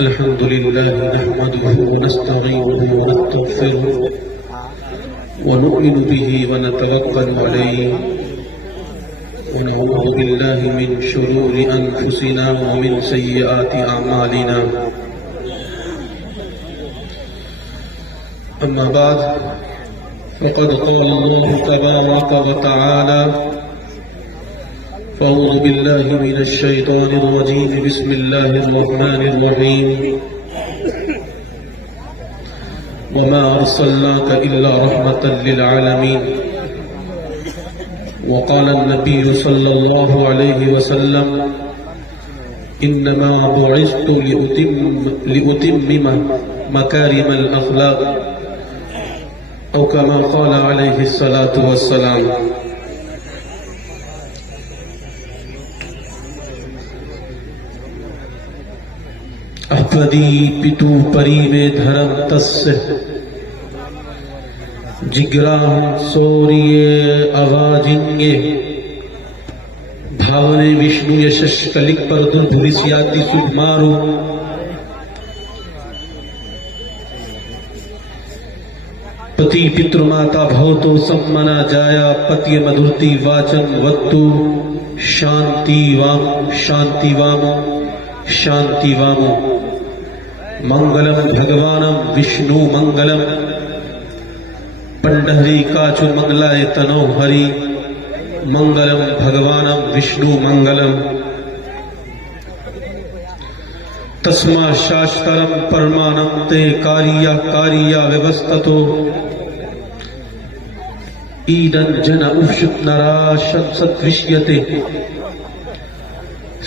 अल्हम्दुलिल्लाह नहमदुहु व नस्तईनुहु व नस्तगफिरुहु व नु'मिनु बिही व नतवक्कलु अलैहि व नऊज़ु बिल्लाहि मिन शुरूरि अनफुसिना व मिन सय्यिआति अमालिना। अम्मा बाद फ़क़द क़ाल अल्लाहु तबारक व तआला अऊज़ु बिल्लाहि मिनश शैतानिर रजीम बिस्मिल्लाहिर रहमानिर रहीम वमा अर्सलनाका इल्ला रहमतल लिल आलमीन वक़ाल अन्नबिय्यु सल्लल्लाहु अलैहि वसल्लम इन्नमा बुइस्तु लिउतिम्मिमा मकारिमल अख़लाक़ औ कमा क़ाल अलैहि सलातु वस्सलाम। अहमदी पितु परीवे धर्म तस्य जिग्राह सौरिये आवाजिंगे भावने विष्णु यशश कलिक पर दुर्धुरिस्याति सुमारो पति पितृमाता भवतो सम्मना जाया पति मधुरती वाचन वत्तु शांति वामो मंगलम भगवानम विष्णु मंगलम पंडहरी काचु मंगलाय तनो हरि मंगलम भगवानम विष्णु मंगलम तस्मा शास्त्रम परमानम ते कारिया व्यवस्थतो ईदन जन उषुत नराशं सद्विष्यते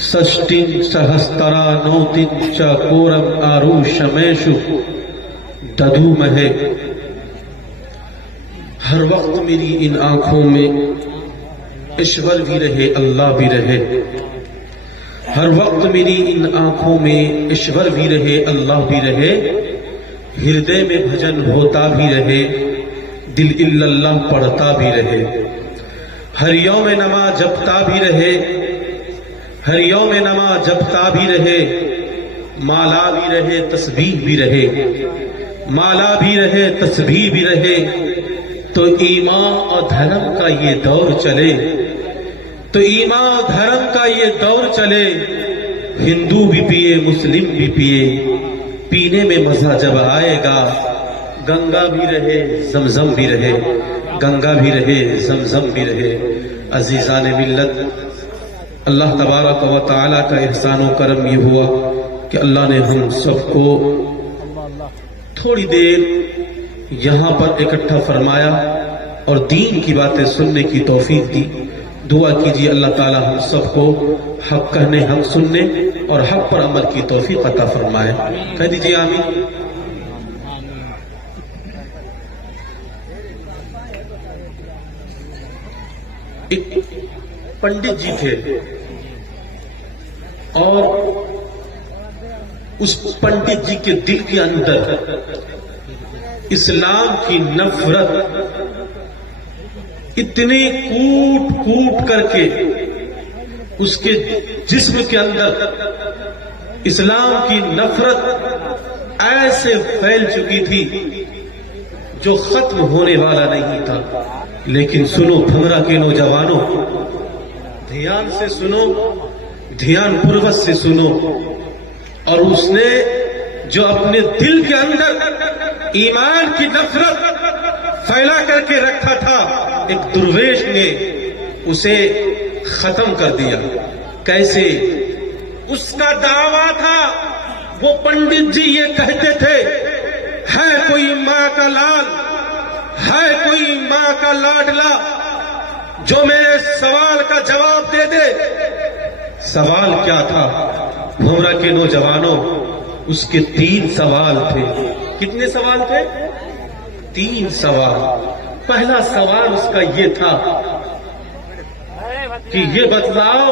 षष्टिं सहस्तरा नौतिं च कोरम आरुषमेषु दधुमहे। हर वक्त मेरी इन आंखों में ईश्वर भी रहे अल्लाह भी रहे। हर वक्त मेरी इन आंखों में ईश्वर भी रहे अल्लाह भी रहे। हृदय में भजन होता भी रहे दिल इल्लल्लाह पढ़ता भी रहे। हर यौम नमाज जपता भी रहे हर यौम नमाज जपता भी रहे। माला भी रहे तस्बीह भी रहे माला भी रहे तस्बीह भी रहे। तो ईमान और धर्म का ये दौर चले तो ईमान और धर्म का ये दौर चले। हिंदू भी पिए मुस्लिम भी पिए पीने में मजा जब आएगा। गंगा भी रहे जमजम भी रहे गंगा भी रहे जमजम भी रहे। अजीजान मिल्लत अल्लाह तबारक व तआला का एहसान व करम ये हुआ कि अल्लाह ने हम सबको थोड़ी देर यहाँ पर इकट्ठा फरमाया और दीन की बातें सुनने की तौफीक दी। दुआ कीजिए अल्लाह ताला हम सबको हक कहने हक सुनने और हक पर अमल की तौफीक अता फरमाए। कह दीजिए आमीन। एक पंडित जी थे और उस पंडित जी के दिल के अंदर इस्लाम की नफरत इतने कूट करके उसके जिस्म के अंदर इस्लाम की नफरत ऐसे फैल चुकी थी जो खत्म होने वाला नहीं था। लेकिन सुनो भंगरा के नौजवानों, ध्यान से सुनो, ध्यान पूर्वक से सुनो। और उसने जो अपने दिल के अंदर ईमान की नफरत फैला करके रखा था एक दुर्वेश ने उसे खत्म कर दिया। कैसे? उसका दावा था, वो पंडित जी ये कहते थे, है कोई माँ का लाल, है कोई माँ का लाडला जो मेरे सवाल का जवाब दे दे। सवाल क्या था? भंवरा के नौजवानों, उसके 3 सवाल थे। कितने सवाल थे? 3 सवाल। पहला सवाल उसका ये था कि ये बतलाओ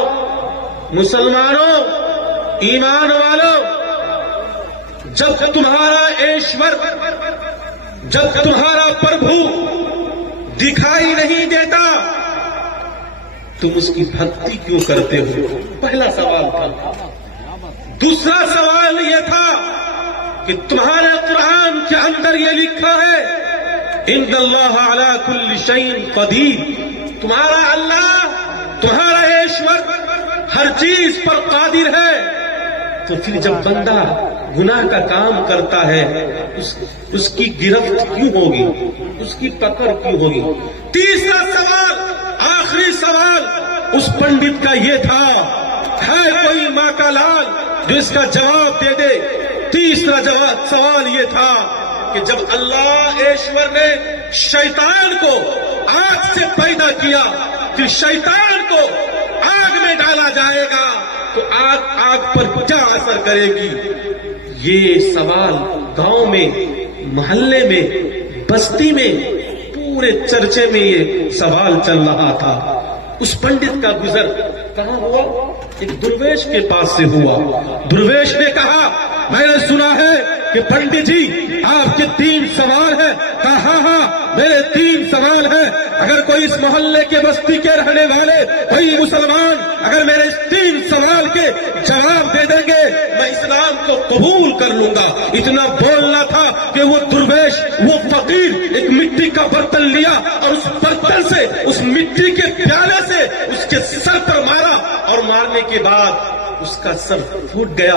मुसलमानों, ईमान वालों, जब तुम्हारा ईश्वर, जब तुम्हारा प्रभु दिखाई नहीं देता तुम उसकी भक्ति क्यों करते हो? पहला सवाल था। दूसरा सवाल यह था कि तुम्हारे कुरान के अंदर यह लिखा है इन्नल्लाह अला कुल्ली शैइन कदीर, तुम्हारा अल्लाह, तुम्हारा ईश्वर हर चीज पर कादिर है। तो फिर जब बंदा गुनाह का काम करता है उसकी गिरफ्त क्यों होगी, उसकी पकड़ क्यों होगी? तीसरा सवाल, आखिरी सवाल उस पंडित का ये था, है कोई माँ का लाल जो इसका जवाब दे दे? तीसरा सवाल ये था कि जब अल्लाह ईश्वर ने शैतान को आग से पैदा किया, फिर शैतान को आग में डाला जाएगा तो आग पर क्या असर करेगी? ये सवाल गांव में, मोहल्ले में, बस्ती में, पूरे चर्चे में ये सवाल चल रहा था। उस पंडित का गुजर कहां हुआ? एक दुर्वेश के पास से हुआ। दुर्वेश ने कहा, मैंने सुना है कि पंडित जी आपके 3 सवाल हैं। कहा हाँ मेरे 3 सवाल हैं। अगर कोई इस मोहल्ले के बस्ती के रहने वाले कोई मुसलमान अगर मेरे इस 3 सवाल के जवाब दे देंगे मैं इस्लाम को कबूल कर लूंगा। इतना बोलना था कि वो दुर्वेश, वो फकीर एक मिट्टी का बर्तन लिया और उस बर्तन से, उस मिट्टी के प्याले से उसके सर पर मारा और मारने के बाद उसका सर फूट गया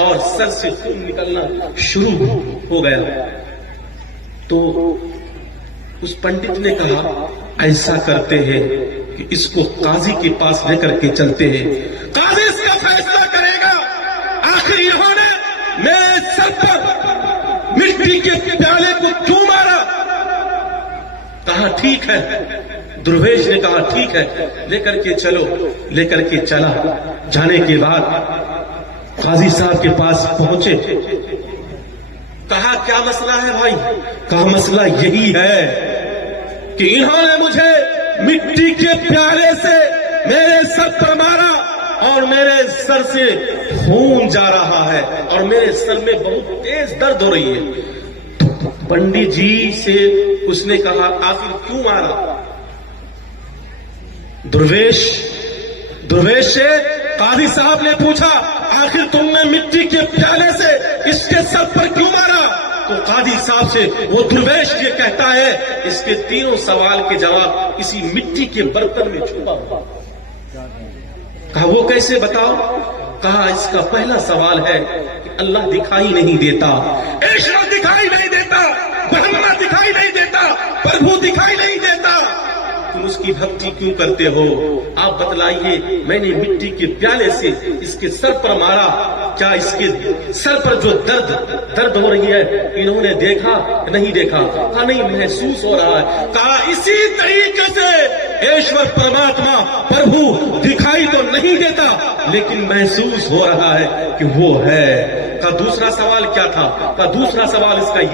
और सर से खून निकलना शुरू हो गया। तो उस पंडित ने कहा ऐसा करते हैं कि इसको काजी के पास लेकर के चलते हैं, काजी इसका फैसला करेगा। आखिर इन्होंने मेरे सर पर मिट्टी के प्याले को क्यों मारा? कहा ठीक है। दुर्वेश ने कहा ठीक है, लेकर के चलो। लेकर के चला। जाने के बाद काजी साहब के पास पहुंचे। कहा क्या मसला है भाई? कहा मसला यही है कि इन्होंने मुझे मिट्टी के प्याले से मेरे सर पर मारा और मेरे सर से खून जा रहा है और मेरे सर में बहुत तेज दर्द हो रही है। तो पंडित जी से उसने कहा आखिर क्यों मारा? दुर्वेश से काजी साहब ने पूछा आखिर तुमने मिट्टी के प्याले से इसके सर पर क्यों मारा? तो काजी साहब से वो दुर्वेश ये कहता है इसके 3 सवाल के जवाब इसी मिट्टी के बर्तन में छुपा हुआ। कहा वो कैसे बताओ? कहा इसका पहला सवाल है कि अल्लाह दिखाई नहीं देता, ईश्वर दिखाई नहीं देता, ब्रह्मा दिखाई नहीं देता, प्रभु दिखाई नहीं देता, तुम उसकी भक्ति क्यों करते हो? आप बतलाइए। मैंने मिट्टी के प्याले से इसके सर पर मारा, क्या इसके सर पर जो दर्द हो रही है इन्होंने देखा नहीं देखा? कहा नहीं महसूस हो रहा है। कहा इसी तरीके से ईश्वर परमात्मा प्रभु दिखाई तो नहीं देता लेकिन महसूस हो रहा है कि वो है। का दूसरा सवाल क्या था? का दूसरा सवाल इसका ये